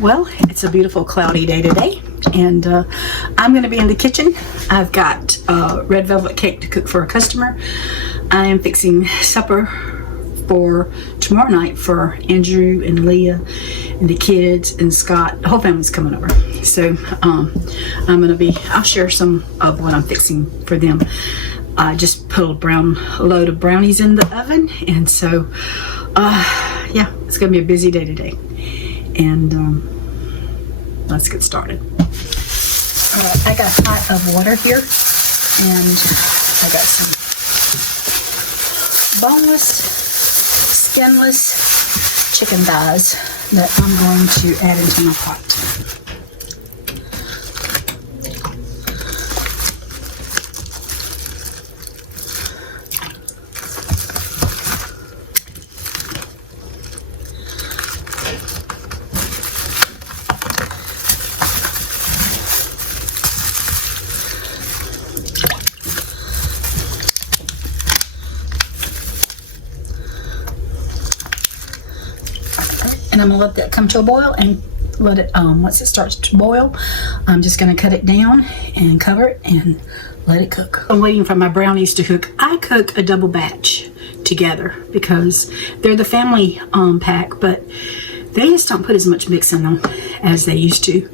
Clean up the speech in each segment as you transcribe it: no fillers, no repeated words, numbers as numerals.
Well, it's a beautiful cloudy day today, and I'm going to be in the kitchen. I've got red velvet cake to cook for a customer. I am fixing supper for tomorrow night for Andrew and Leah and the kids and Scott. The whole family's coming over. So I'll share some of what I'm fixing for them. I just put a load of brownies in the oven, and so yeah, it's going to be a busy day today. And let's get started. I got a pot of water here, and I got some boneless, skinless chicken thighs that I'm going to add into my pot. And I'm gonna let that come to a boil and let it, once it starts to boil, I'm just gonna cut it down and cover it and let it cook. I'm waiting for my brownies to cook. I cook a double batch together because they're the family pack, but they just don't put as much mix in them as they used to.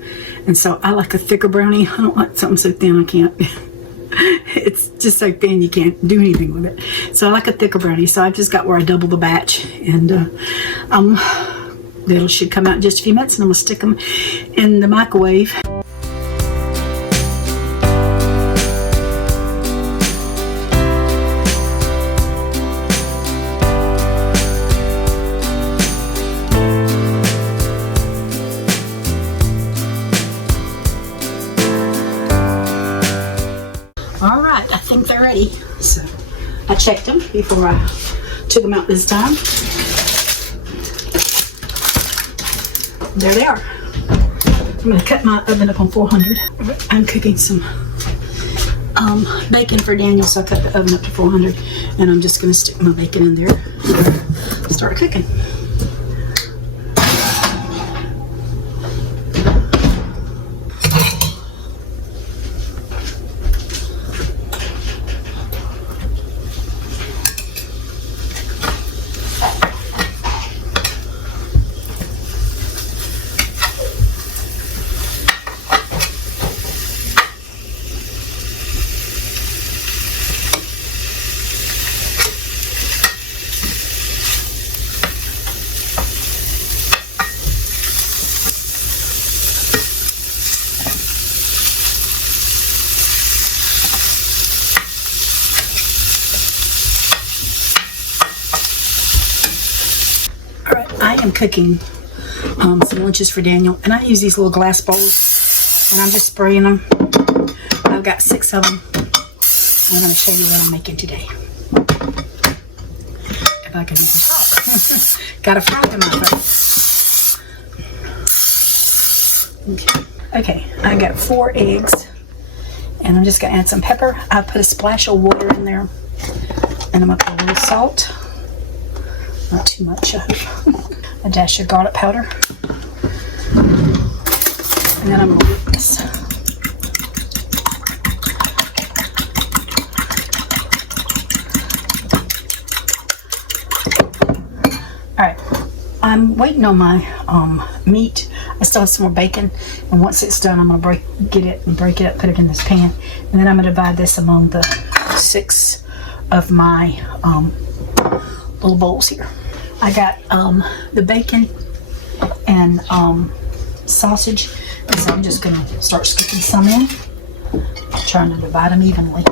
And so I like a thicker brownie. I don't like something so thin I can't. It's just so thin you can't do anything with it. So I like a thicker brownie. So I've just got where I double the batch, and they should come out in just a few minutes, and I'm gonna stick them in the microwave. All right, I think they're ready. So I checked them before I took them out this time. There they are. I'm going to cut my oven up on 400. I'm cooking some bacon for Daniel, so I cut the oven up to 400, and I'm just going to stick my bacon in there and start cooking. I am cooking some lunches for Daniel, and I use these little glass bowls, and I'm just spraying them. I've got 6 of them. I'm going to show you what I'm making today. If I can even talk. Got a frog in my throat. Okay, I got 4 eggs, and I'm just going to add some pepper. I put a splash of water in there, and I'm going to put a little salt. Not too much, I hope. A dash of garlic powder. And then I'm going to whip this. Alright, I'm waiting on my meat. I still have some more bacon, and once it's done, I'm going to break it up, put it in this pan, and then I'm going to divide this among the 6 of my little bowls here. I got the bacon and sausage, and so I'm just going to start scooping some in, trying to divide them evenly.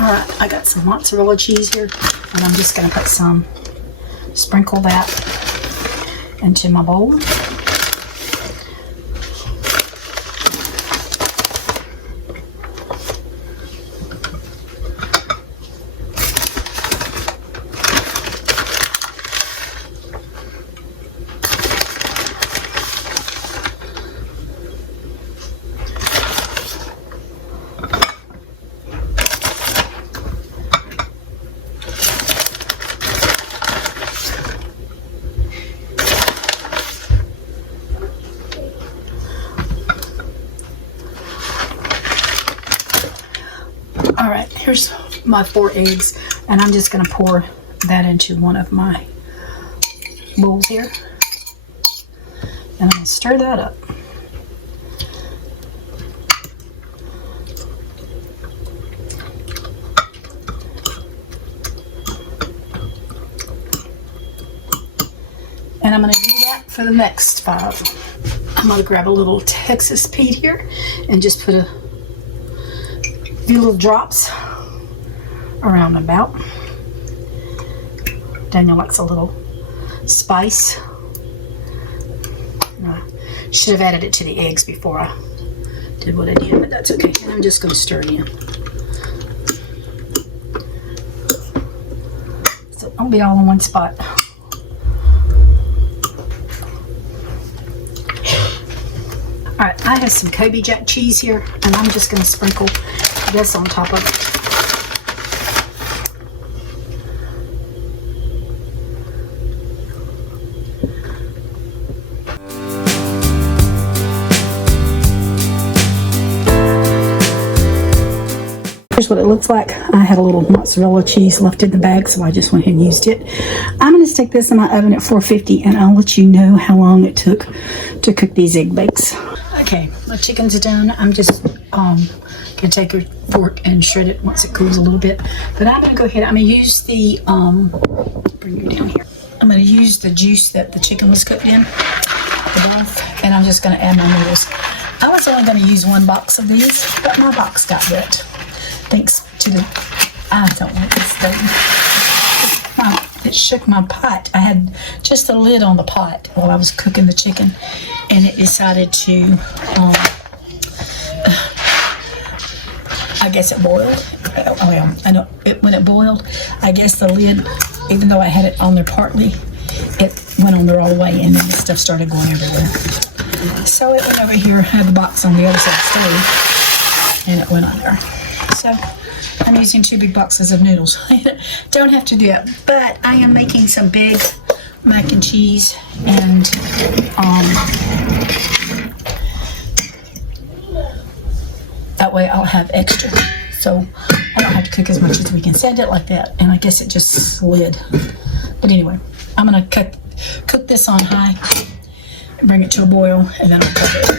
Alright, I got some mozzarella cheese here, and I'm just going to put some, sprinkle that into my bowl. Alright, here's my 4 eggs, and I'm just going to pour that into one of my bowls here. And I'm going to stir that up. And I'm going to do that for the next 5. I'm going to grab a little Texas Pete here and just put a few little drops around and about. Daniel likes a little spice. I should have added it to the eggs before I did what I did, but that's okay. And I'm just going to stir it in. So it won't be all in one spot. Alright, I have some Kobe Jack cheese here, and I'm just going to sprinkle this on top of it. Here's what it looks like. I had a little mozzarella cheese left in the bag, so I just went ahead and used it. I'm going to stick this in my oven at 450, and I'll let you know how long it took to cook these egg bakes. Okay, my chickens are done. I'm just going to take a fork and shred it once it cools a little bit. But I'm going to go ahead. I'm going to use the, bring you down here. I'm going to use the juice that the chicken was cooked in, the broth, and I'm just going to add my noodles. I was only going to use 1 box of these, but my box got wet. Thanks to the, I don't like this thing. It shook my pot. I had just the lid on the pot while I was cooking the chicken, and it decided to, I guess it boiled. Well, I know when it boiled, I guess the lid, even though I had it on there partly, it went on there all the way, and then the stuff started going everywhere. So it went over here, I had the box on the other side of the stove, and it went on there. So I'm using 2 big boxes of noodles. Don't have to do that, but I am making some big mac and cheese, and that way I'll have extra, so I don't have to cook as much as we can send it like that. And I guess it just slid, but anyway, I'm gonna cook this on high, bring it to a boil, and then I'll cover it.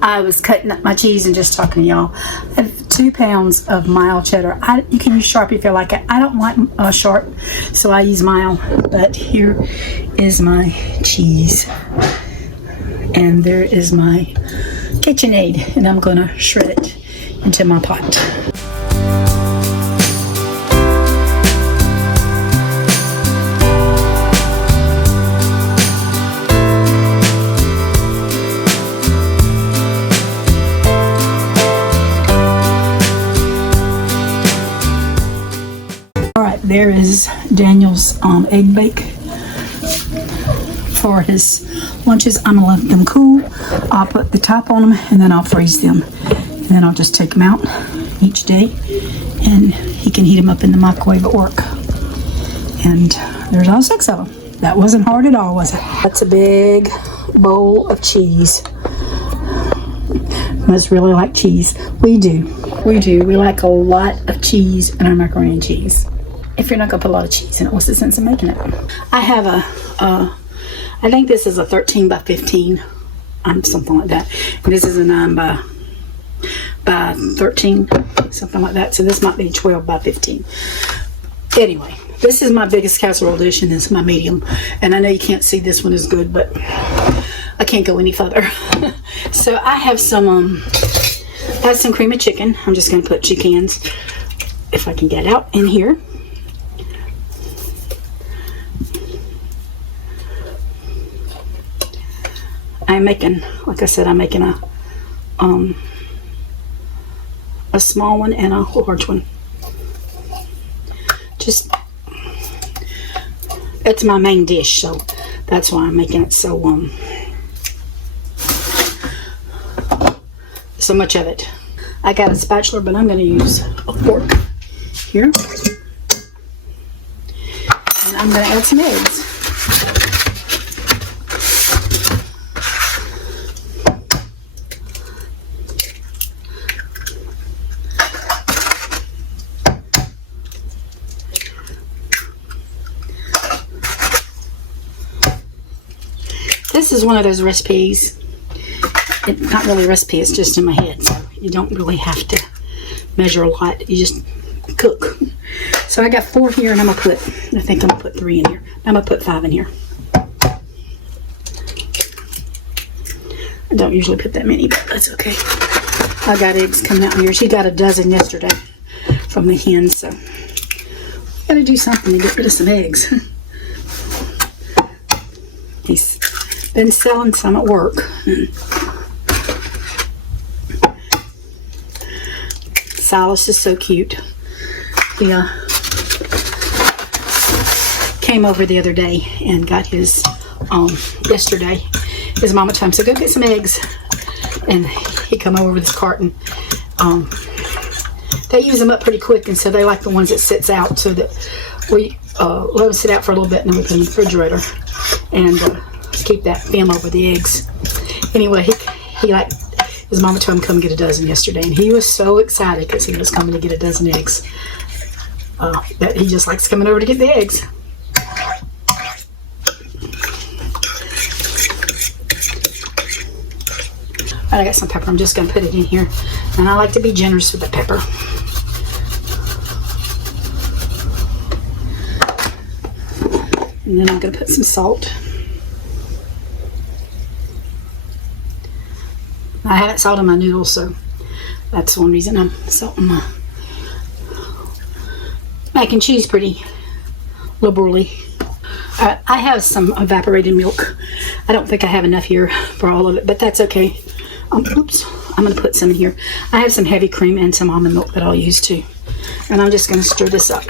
I was cutting up my cheese and just talking to y'all. I have 2 pounds of mild cheddar. You can use sharp if you like it. I don't like sharp, so I use mild. But here is my cheese. And there is my KitchenAid. And I'm going to shred it into my pot. There is Daniel's egg bake for his lunches. I'm gonna let them cool. I'll put the top on them, and then I'll freeze them, and then I'll just take them out each day, and he can heat them up in the microwave at work. And there's all 6 of them. That wasn't hard at all, was it? That's a big bowl of cheese. Must really like cheese. We do. We like a lot of cheese in our macaroni and cheese. If you're not going to put a lot of cheese in it, what's the sense of making it? I have I think this is a 13 by 15, something like that. And this is a 9 by 13, something like that. So this might be 12 by 15. Anyway, this is my biggest casserole dish, and this is my medium. And I know you can't see this one as good, but I can't go any further. So I have some cream of chicken. I'm just going to put 2 cans, if I can get out, in here. I'm making, like I said, I'm making a small one and a large one. Just, it's my main dish, so that's why I'm making it so much of it. I got a spatula, but I'm going to use a fork here, and I'm going to add some eggs. This is one of those recipes. It's not really a recipe, it's just in my head, so you don't really have to measure a lot. You just cook. So I got 4 here, and I think I'm gonna put 3 in here. I'm gonna put 5 in here. I don't usually put that many, but that's okay. I got eggs coming out here. She got a dozen yesterday from the hens, so gotta do something to get rid of some eggs. He's been selling some at work. Silas is so cute. He came over the other day and got his, yesterday, his mama told him, so go get some eggs. And he come over with his carton. They use them up pretty quick, and so they like the ones that sits out, so that we let them sit out for a little bit, and then we put them in the refrigerator and keep that film over the eggs. Anyway, he like, his mama told him come get a dozen yesterday, and he was so excited because he was coming to get a dozen eggs that he just likes coming over to get the eggs. I got some pepper. I'm just going to put it in here, and I like to be generous with the pepper. And then I'm going to put some salt. I haven't salted my noodles, so that's one reason I'm salting my mac and cheese pretty liberally. I have some evaporated milk. I don't think I have enough here for all of it, but that's okay. Oops, I'm going to put some in here. I have some heavy cream and some almond milk that I'll use too. And I'm just going to stir this up.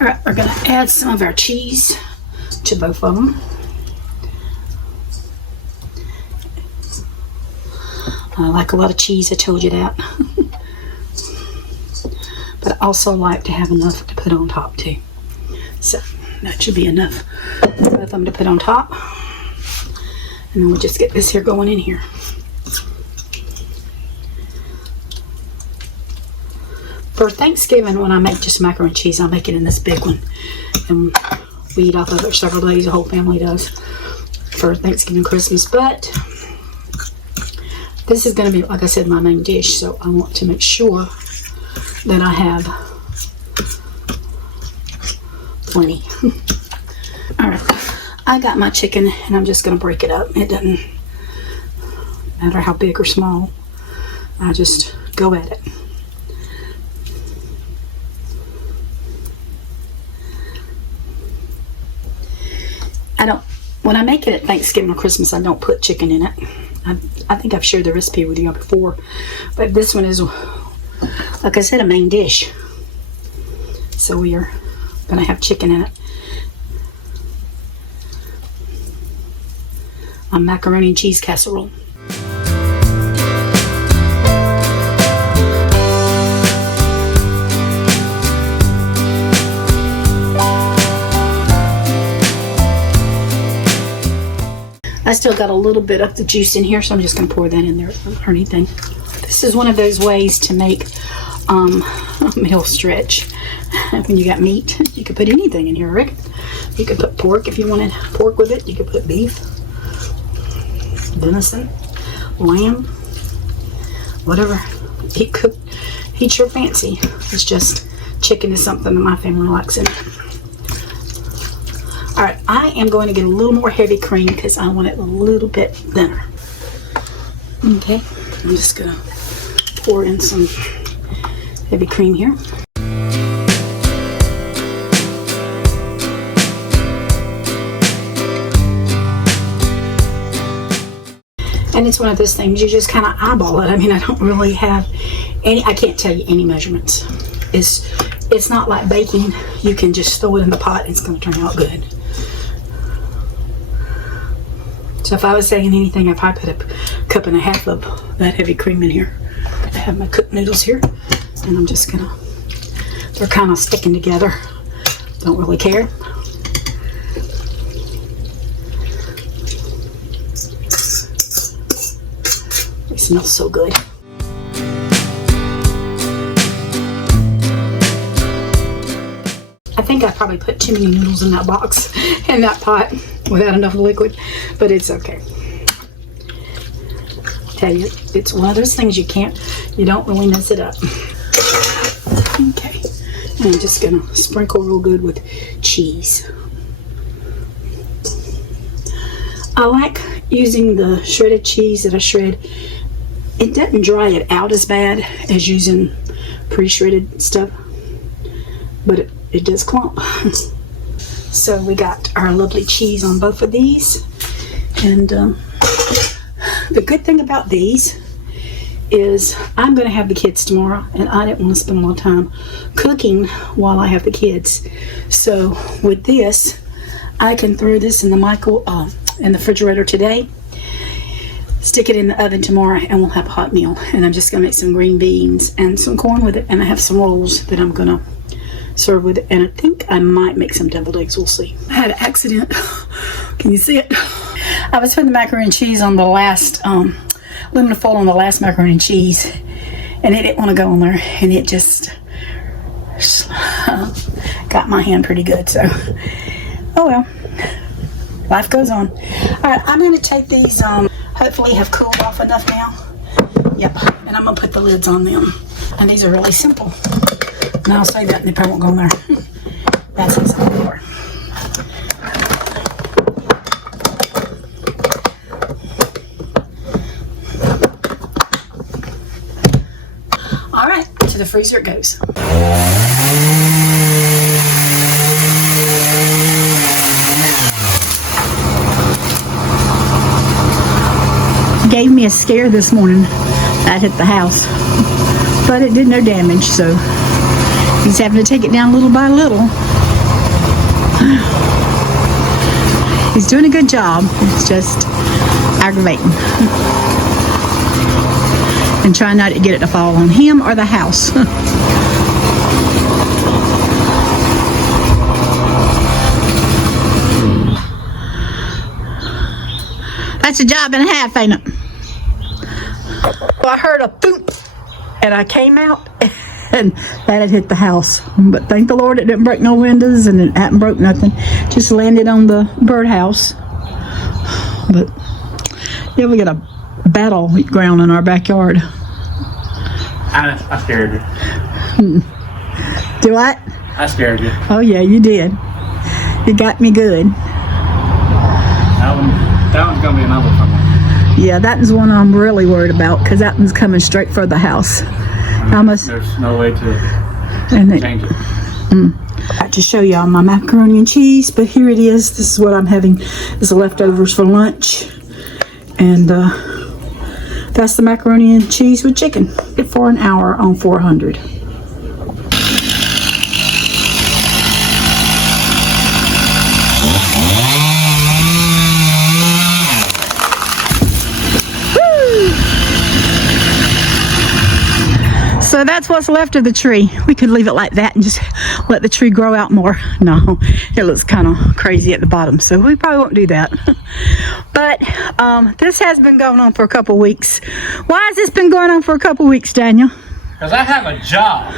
Alright, we're going to add some of our cheese to both of them. I like a lot of cheese, I told you that. But I also like to have enough to put on top too. So that should be enough for both of them to put on top. And then we'll just get this here going in here. For Thanksgiving, when I make just macaroni and cheese, I'll make it in this big one. And we eat off of it several days, the whole family does, for Thanksgiving and Christmas. But this is going to be, like I said, my main dish, so I want to make sure that I have plenty. Alright, I got my chicken, and I'm just going to break it up. It doesn't matter how big or small. I just go at it. When I make it at Thanksgiving or Christmas, I don't put chicken in it. I think I've shared the recipe with you before, but this one is, like I said, a main dish. So we are going to have chicken in it. A macaroni and cheese casserole. I still got a little bit of the juice in here, so I'm just going to pour that in there or anything. This is one of those ways to make a meal stretch. When you got meat, you could put anything in here, Rick. You could put pork if you wanted pork with it. You could put beef. venison, lamb, whatever. Eat your fancy. It's just chicken is something that my family likes in it. All right, I am going to get a little more heavy cream because I want it a little bit thinner. Okay, I'm just gonna pour in some heavy cream here. And it's one of those things you just kind of eyeball it. I mean, I don't really have any, I can't tell you any measurements. It's not like baking. You can just throw it in the pot and it's going to turn out good. So if I was saying anything, I'd probably put a cup and a half of that heavy cream in here. I have my cooked noodles here, and I'm just gonna, they're kind of sticking together. Don't really care. They smell so good. I think I probably put too many noodles in that box, in that pot, without enough liquid, but it's okay. I tell you, it's one of those things you don't really mess it up. Okay, and I'm just gonna sprinkle real good with cheese. I like using the shredded cheese that I shred. It doesn't dry it out as bad as using pre-shredded stuff, but it does clump. So we got our lovely cheese on both of these, and the good thing about these is I'm going to have the kids tomorrow, and I didn't want to spend a lot of time cooking while I have the kids. So with this, I can throw this in the refrigerator today, stick it in the oven tomorrow, and we'll have a hot meal. And I'm just going to make some green beans and some corn with it, and I have some rolls that I'm going to serve with it, and I think I might make some deviled eggs. We'll see. I had an accident. Can you see it? I was putting the macaroni and cheese on the last aluminum foil on the last macaroni and cheese, and it didn't want to go on there, and it just got my hand pretty good. So, oh well, life goes on. All right, I'm going to take these. Hopefully, have cooled off enough now. Yep, and I'm going to put the lids on them. And these are really simple. And I'll say that and they probably won't go in there. That's how simple they are. All right, to the freezer it goes. Gave me a scare this morning. That hit the house, but it did no damage, so he's having to take it down little by little. He's doing a good job. It's just aggravating. And trying not to get it to fall on him or the house. That's a job and a half, ain't it? Well, I heard a boom, and I came out, and that had hit the house. But thank the Lord it didn't break no windows, and it hadn't broke nothing. Just landed on the birdhouse. But yeah, we got a battleground in our backyard. I scared you. Do what? I scared you. Oh yeah, you did. You got me good. That one's gonna be another fun one. Yeah, that is one I'm really worried about, because that one's coming straight for the house. There's no way to change it. I had to show y'all my macaroni and cheese, but here it is. This is what I'm having. This is leftovers for lunch, and that's the macaroni and cheese with chicken for an hour on 400. So that's what's left of the tree. We could leave it like that and just let the tree grow out more. No, it looks kind of crazy at the bottom, so we probably won't do that. But this has been going on for a couple weeks. Why has this been going on for a couple weeks, Daniel? Because I have a job.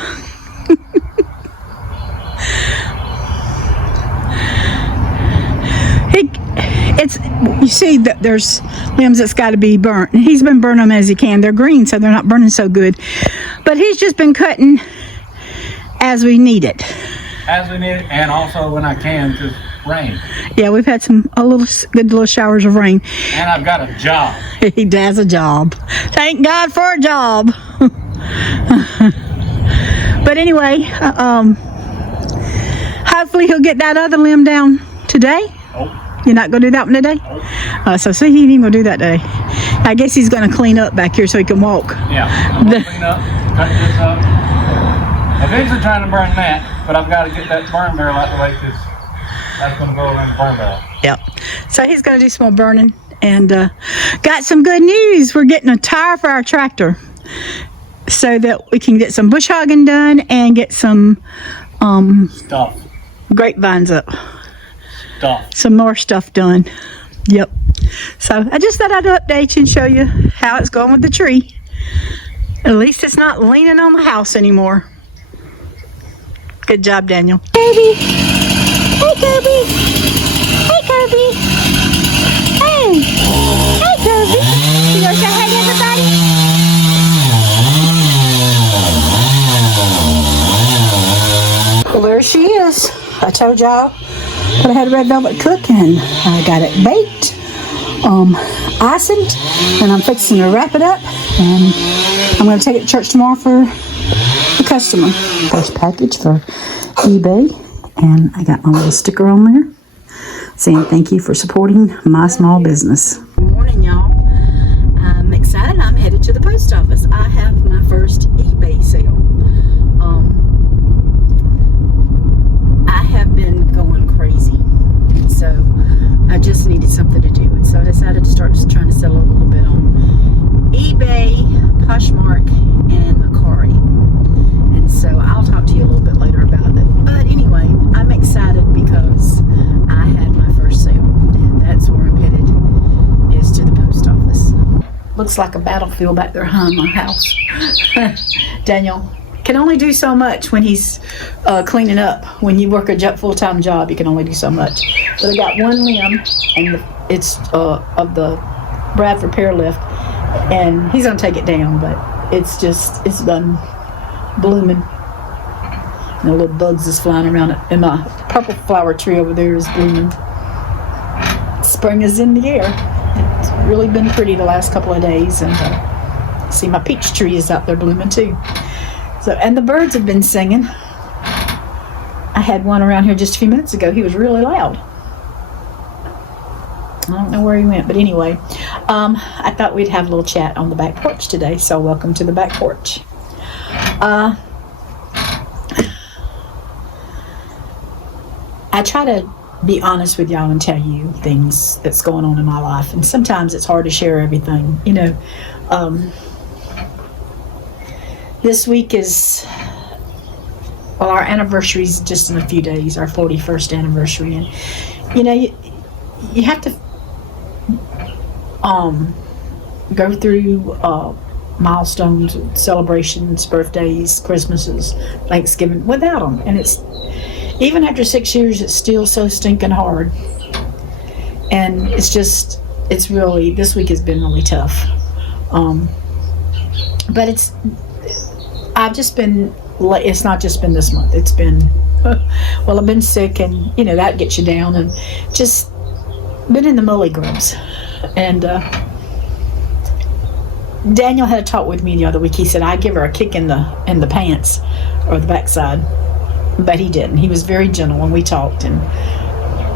you see that there's limbs that's got to be burnt. And he's been burning them as he can. They're green, so they're not burning so good. But he's just been cutting as we need it. As we need it, and also when I can, because rain. Yeah, we've had good little showers of rain. And I've got a job. He does a job. Thank God for a job. But anyway, hopefully he'll get that other limb down today. Oh. You're not going to do that one today? Oh. So see, he ain't going to do that today. I guess he's going to clean up back here so he can walk. Yeah, I'm going to clean up, cut this up. Eventually trying to burn that, but I've got to get that burn barrel out the way because that's going to go around the burn barrel. Yep. So he's going to do some more burning. And got some good news. We're getting a tire for our tractor so that we can get some bush hogging done and get some Stuff. grapevines up. Stuff. Some more stuff done. Yep. So I just thought I'd update you and show you how it's going with the tree. At least it's not leaning on the house anymore. Good job, Daniel. Kirby. Hey, Kirby. Hey, Kirby. Hey. Hey, Kirby. You want to say hi to everybody? Well, there she is. I told y'all that I had red velvet cook and I got it baked, iced, and I'm fixing to wrap it up, and I'm going to take it to church tomorrow for the customer. First package for eBay, and I got my little sticker on there saying thank you for supporting my small business. Good morning, y'all. I'm excited. I'm headed to the post office. I have my first eBay sale. I have been going crazy, so I just needed something to do, and so I decided to start just trying to sell a little bit on eBay, Poshmark, and Macari. And so I'll talk to you a little bit later about it. But anyway, I'm excited because I had my first sale, and that's where I'm headed, is to the post office. Looks like a battlefield back there behind my house. Daniel can only do so much when he's cleaning up. When you work a full-time job, you can only do so much. But I got one limb, and it's of the Bradford pear lift, and he's gonna take it down, but it's done blooming. And the little bugs is flying around it, and my purple flower tree over there is blooming. Spring is in the air. It's really been pretty the last couple of days, and see, my peach tree is out there blooming too. So, and the birds have been singing. I had one around here just a few minutes ago. He was really loud. I don't know where he went, but anyway, I thought we'd have a little chat on the back porch today, so welcome to the back porch. I try to be honest with y'all and tell you things that's going on in my life, and sometimes it's hard to share everything, you know. This week is, well, our anniversary is just in a few days, our 41st anniversary, and you know, you have to go through milestones, celebrations, birthdays, Christmases, Thanksgiving without them, and it's, even after 6 years, it's still so stinking hard, and it's really, this week has been really tough, but I've just been, it's not just been this month, it's been, well, I've been sick, and you know, that gets you down, and just been in the mully grubs. And Daniel had a talk with me the other week. He said I'd give her a kick in the pants or the backside, but he didn't. He was very gentle when we talked, and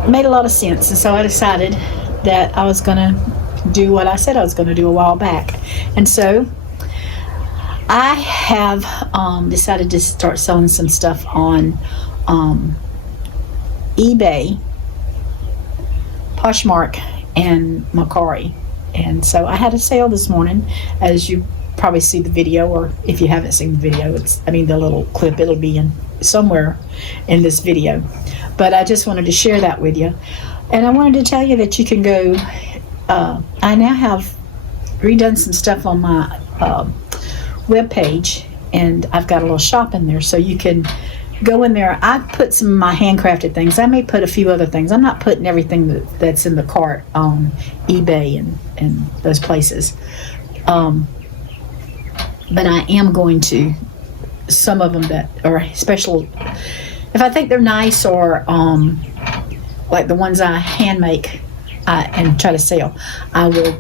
it made a lot of sense. And so I decided that I was going to do what I said I was going to do a while back, and so I have decided to start selling some stuff on eBay, Poshmark, and Macari. And so I had a sale this morning, as you probably see the video, or if you haven't seen the video, the little clip, it'll be in somewhere in this video. But I just wanted to share that with you. And I wanted to tell you that you can go, I now have redone some stuff on my web page, and I've got a little shop in there, so you can go in there. I put some of my handcrafted things. I may put a few other things. I'm not putting everything that's in the cart on eBay and those places. But I am going to, some of them that are special, if I think they're nice, or like the ones I hand make and try to sell, I will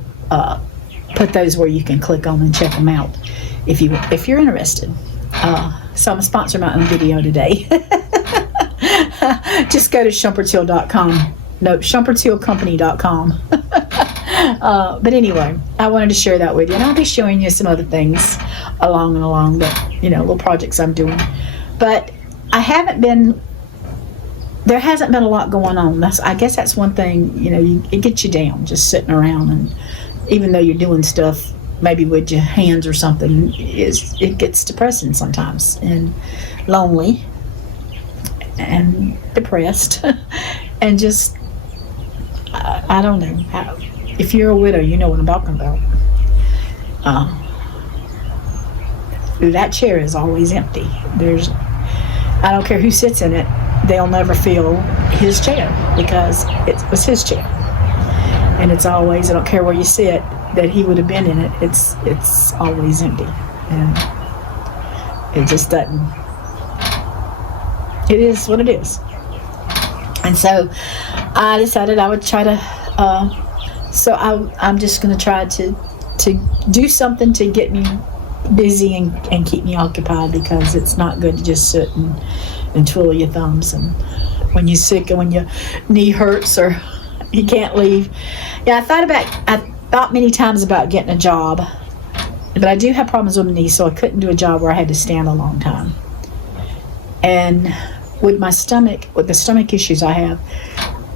put those where you can click on and check them out if you're interested. So I'm a sponsor of my own video today. Just go to shumperthill.com. No, shumperthillcompany.com. But anyway, I wanted to share that with you, and I'll be showing you some other things along that, little projects I'm doing. But there hasn't been a lot going on. I guess that's one thing, it gets you down just sitting around, and even though you're doing stuff maybe with your hands or something, it gets depressing sometimes, and lonely and depressed and just I don't know. If you're a widow, you know what I'm talking about. That chair is always empty. I don't care who sits in it, they'll never feel his chair, because it was his chair. And it's always, I don't care where you sit, that he would have been in it, it's always empty. And it just doesn't, it is what it is. And so I decided I would try to, I'm just going to try to do something to get me busy and keep me occupied, because it's not good to just sit and twiddle your thumbs, and when you're sick and when your knee hurts or you can't leave. Yeah, I thought many times about getting a job, but I do have problems with my knee, so I couldn't do a job where I had to stand a long time. And with my stomach, with the stomach issues I have,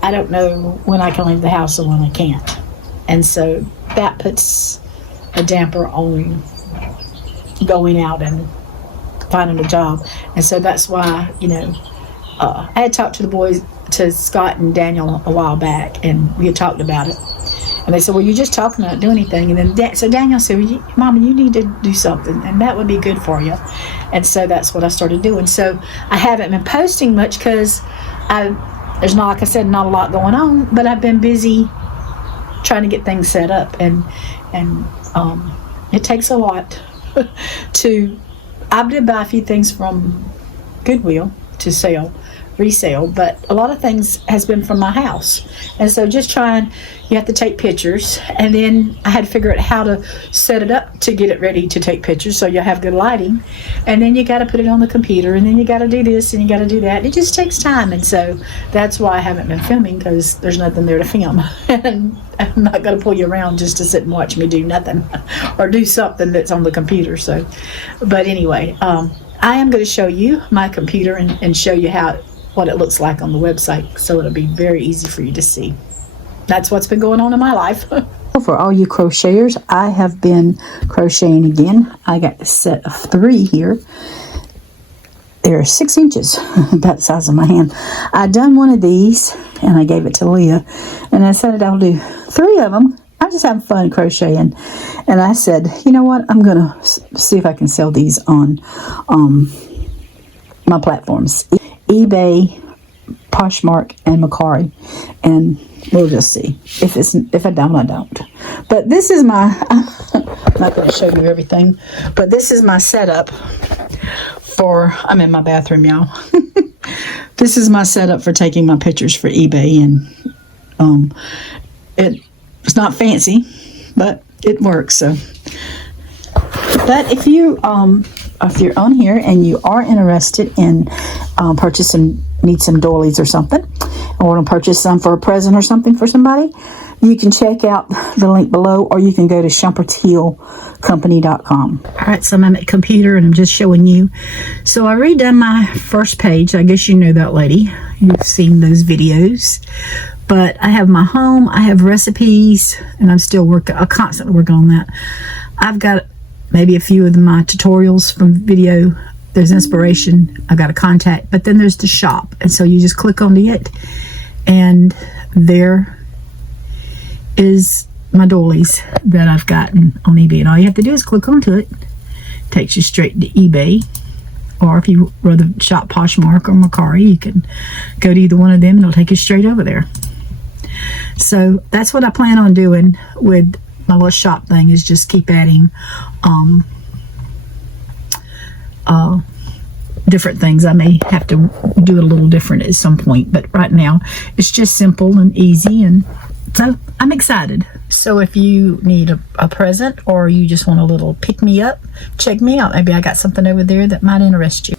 I don't know when I can leave the house and when I can't. And so that puts a damper on going out and finding a job. And so that's why, I had talked to the boys, to Scott and Daniel, a while back, and we had talked about it. And they said, well, you're just talking, not doing anything. And then so Daniel said, well, Mama, you need to do something, and that would be good for you. And so that's what I started doing. So I haven't been posting much because there's not, like I said, not a lot going on, but I've been busy trying to get things set up, and it takes a lot I did buy a few things from Goodwill to resale, but a lot of things has been from my house. And so just you have to take pictures, and then I had to figure out how to set it up to get it ready to take pictures so you have good lighting, and then you got to put it on the computer, and then you got to do this and you got to do that. It just takes time, and so that's why I haven't been filming, because there's nothing there to film. And I'm not going to pull you around just to sit and watch me do nothing or do something that's on the computer. So, but anyway, I am going to show you my computer and show you what it looks like on the website, so it'll be very easy for you to see. That's what's been going on in my life. For all you crocheters, I have been crocheting again. I got a set of 3 here. They're 6 inches, about the size of my hand. I done one of these, and I gave it to Leah, and I said I'll do 3 of them. I'm just having fun crocheting, and I said, you know what, I'm gonna see if I can sell these on my platforms, eBay, Poshmark, and Mercari, and we'll just see. If I don't, I don't. But this is I'm not going to show you everything, but this is my setup I'm in my bathroom, y'all. This is my setup for taking my pictures for eBay, and it's not fancy, but it works. So, but if you're on here and you are interested in purchasing, need some doilies or something, or want to purchase some for a present or something for somebody, you can check out the link below, or you can go to shumperthillcompany.com. All right, so I'm at my computer and I'm just showing you. So I redone my first page. I guess you know that lady. You've seen those videos. But I have my home, I have recipes, and I'm constantly working on that. I've got maybe a few of my tutorials from video. There's inspiration. I've got a contact, but then there's the shop. And so you just click on it, and there is my doilies that I've gotten on eBay. And all you have to do is click onto it. Takes you straight to eBay. or if you rather shop Poshmark or Mercari, you can go to either one of them and it'll take you straight over there. So that's what I plan on doing with my little shop thing, is just keep adding different things. I may have to do it a little different at some point, but right now it's just simple and easy, and so I'm excited. So if you need a present, or you just want a little pick me up, check me out. Maybe I got something over there that might interest you.